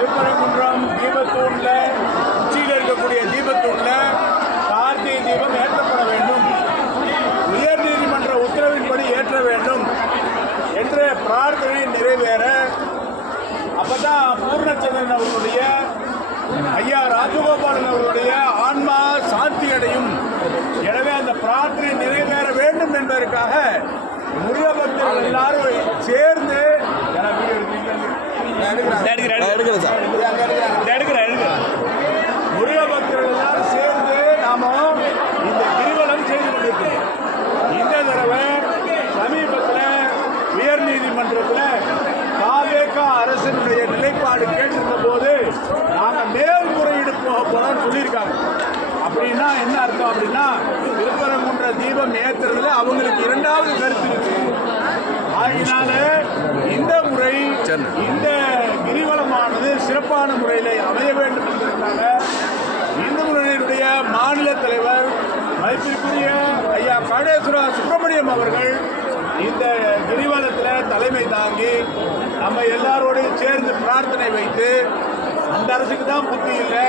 திருப்பரங்குன்றம் தீபத்தூண்ல உச்சியில் இருக்கக்கூடிய தீபத்தூண்ல கார்த்திகை தீபம் ஏற்றப்பட வேண்டும், உயர் நீதிமன்ற உத்தரவின்படி ஏற்ற வேண்டும் என்ற பிரார்த்தனை நிறைவேற அப்பதான் பூர்ணச்சந்திரன் அவர்களுடைய ஐயா ராஜகோபாலன் அவர்களுடைய ஆன்மா சாந்தி அடையும். எனவே அந்த பிரார்த்தனை நிறைவேற வேண்டும் என்பதற்காக முருக பக்தர்கள் எல்லாரும் சேர்ந்து முருக பக்தர்கள் எல்லாரும் சேர்ந்து நாம இந்த கிரிவலம் செய்து கொண்டிருக்கிறோம். இந்த தடவை சமீபத்தில் உயர் நீதிமன்றத்தில் தாவேகா அரசினுடைய நிலைப்பாடு கேட்டிருந்த போது நாங்கள் மேல்முறையீடு போக போறோம்னு சொல்லியிருக்காங்க. அப்படின்னா என்ன அர்த்தம் அப்படின்னா திருப்பரங்குன்ற தீபம் ஏற்றுறதுல அவங்களுக்கு இரண்டாவது கருத்து இருக்கு. ஆகினால இந்த முறை இந்த கிரிவலமானது சிறப்பான முறையில் அமைய வேண்டும் என்பதற்காக இந்து முன்னணியினுடைய மாநில தலைவர் மதிப்பிற்குரிய ஐயா காடேஸ்வரா சுப்பிரமணியம் அவர்கள் இந்த கிரிவலத்தில் தலைமை தாங்கி நம்ம எல்லாரோடையும் சேர்ந்து பிரார்த்தனை வைத்து அந்த அரசுக்கு தான் புத்தி இல்லை,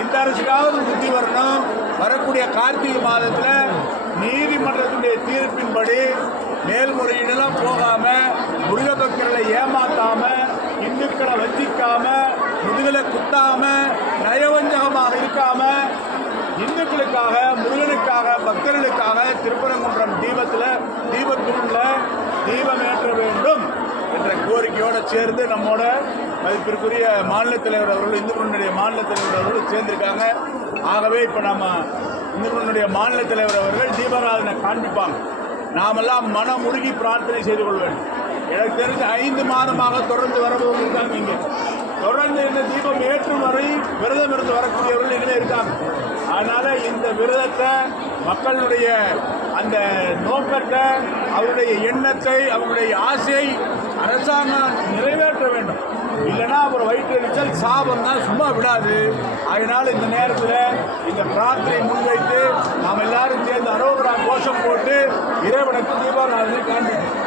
இந்த அரசுக்காவது புத்தி வரணும். வரக்கூடிய கார்த்திகை மாதத்தில் நீதிமன்றத்துடைய தீர்ப்பின்படி மேல்முறையீடெல்லாம் போகாம முருக பக்தர்களை ஏமாத்தாம இந்துக்களை வஞ்சிக்காம முதுகலை குத்தாம நயவஞ்சகமாக இருக்காம இந்துக்களுக்காக முருகனுக்காக பக்தர்களுக்காக திருப்பரங்குன்றம் தீபத்தூண்ல தீபம் ஏற்ற வேண்டும் என்ற கோரிக்கையோடு சேர்ந்து நம்மோட மதிப்பிற்குரிய மாநில தலைவர் அவர்கள் இந்து முன்னணியுடைய மாநில தலைவர் அவர்கள் சேர்ந்திருக்காங்க. ஆகவே இப்போ நம்ம இந்து முன்னணியுடைய மாநில தலைவர் அவர்கள் தீபாராதனை காண்பிப்பாங்க. நாமெல்லாம் மனம் முருகி பிரார்த்தனை செய்து கொள்ள வேண்டும். எனக்கு தெரிஞ்ச 5 மாதமாக தொடர்ந்து வரவங்க இருக்காங்க. இங்கே தொடர்ந்து இந்த தீபம் ஏற்றும் வரை விரதம் இருந்து வரக்கூடியவர்கள் இனிமே இருக்காங்க. அதனால இந்த விரதத்தை மக்களுடைய அந்த நோக்கத்தை அவருடைய எண்ணத்தை அவருடைய ஆசையை அரசாங்கம் நிறைவேற்ற வேண்டும். இல்லைன்னா அப்புறம் வயிற்றெரிச்சல் சாபம் தான் சும்மா விடாது. அதனால இந்த நேரத்தில் இந்த பிரார்த்தனை முன்வைத்து நாம் எல்லாரும் சேர்ந்து அரோகரா கோஷம் போட்டு இறைவனுக்கு தீபாராதனை காண்பிக்கணும்.